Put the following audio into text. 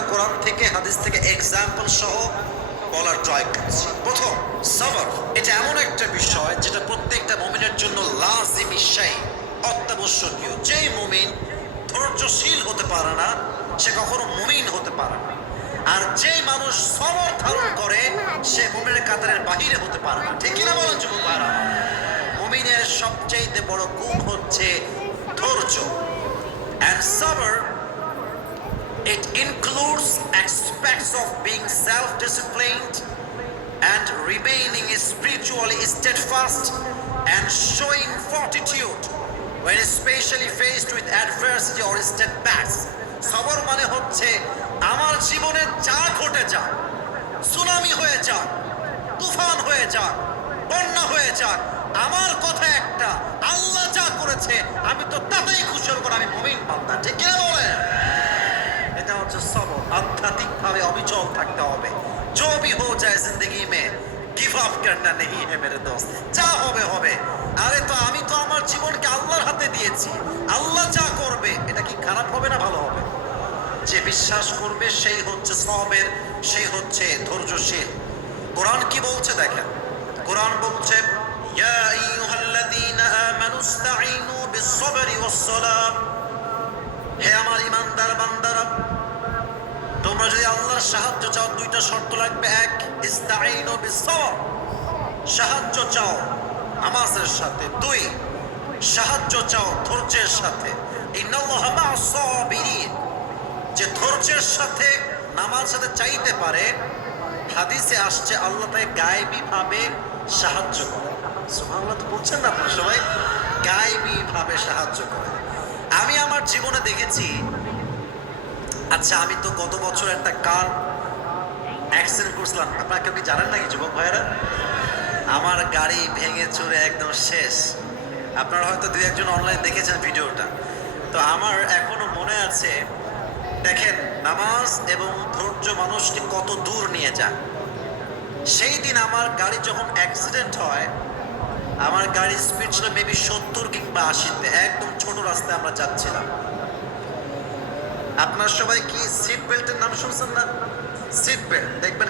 কোরআন থেকে, হাদিস থেকে এক্সাম্পল সহ বলার ট্রাই করছি। প্রথম, সবর। এটা এমন একটা বিষয় যেটা প্রত্যেকটা মুমিনের জন্য লাজিমি সেই অত্যাবশ্যকীয়। যেই মুমিন ধৈর্যশীল হতে পারে না, সে কখনো মুমিন হতে পারে না। আর যেই মানুষ সবর ধারণ করে, সে মুমিনের কাতারের বাহিরে হতে পারে না। ঠিক কিনা বলেন যুবক ভাইরা? আমার? মুমিনের সবচেয়ে বড় গুণ হচ্ছে ধৈর্য। And sabr it includes aspects of being self-disciplined and remaining spiritually steadfast and showing fortitude when especially faced with adversity or setbacks সবর মানে হচ্ছে আমার জীবনে যা ঘটে যাক সুনামি হয়ে যাক তুফান হয়ে যাক বন্যা হয়ে যাক আমার কথা একটা আল্লাহ যা করেছে আমি তো তাতেই খুশি কারণ আমি মুমিন বান্দা ঠিক কিনা বলেন এটা হচ্ছে সবর আধ্যাত্মিক ভাবে অবিচল থাকতে হবে जो भी हो जाए जिंदगी में गिव अप करना नहीं है मेरे दोस्त যা হবে হবে আরে তো আমি তো আমার জীবনকে আল্লাহর হাতে দিয়েছি আল্লাহ যা করবে এটা কি খারাপ হবে না ভালো হবে যে বিশ্বাস করবে সেই হচ্ছে সবের সেই হচ্ছে ধৈর্যশীল কোরআন কি বলছে দেখেন কোরআন বলছে ইয়া আইয়ুহাল্লাযীনা আমানু ইসতাঈনু বিস-সাবরি ওয়াস-সালাহ হে আমার ইমানদার বান্দারা তোমরা যদি আল্লাহর সাহায্য চাও, দুইটা শর্ত লাগবে। এক সাহায্য চাও নামাজের সাথে। দুই, সাহায্য চাও ধৈর্যের সাথে। যে ধৈর্যের সাথে নামাজ সাথে চাইতে পারে, হাদিসে আসছে, আল্লাহ তাই গায়েবী ভাবে সাহায্য করে। সুবহানাল্লাহ, তো বলছেন না সবাই? গায়েবী ভাবে সাহায্য করে। আমি আমার জীবনে দেখেছি আচ্ছা আমি তো গত বছর একটা কার অ্যাক্সিডেন্ট করছিলাম। আপনারা কেউ কি জানেন নাকি, যুবক ভাইয়েরা? আমার গাড়ি ভেঙে চুরে একদম শেষ। আপনারা হয়তো দুই একজন অনলাইন দেখেছেন ভিডিওটা। তো আমার এখনও মনে আছে, দেখেন, নামাজ এবং ধৈর্য মানুষকে কত দূর নিয়ে যায়। সেই দিন আমার গাড়ি যখন অ্যাক্সিডেন্ট হয়, আমার গাড়ির স্পিড ছিল মেবি সত্তর কিংবা আশিতে, একদম ছোট রাস্তায় আমরা যাচ্ছিলাম। আপনার সবাই কি সিট বেল্টের নাম শুনছেন না? সিট বেল্ট দেখবেন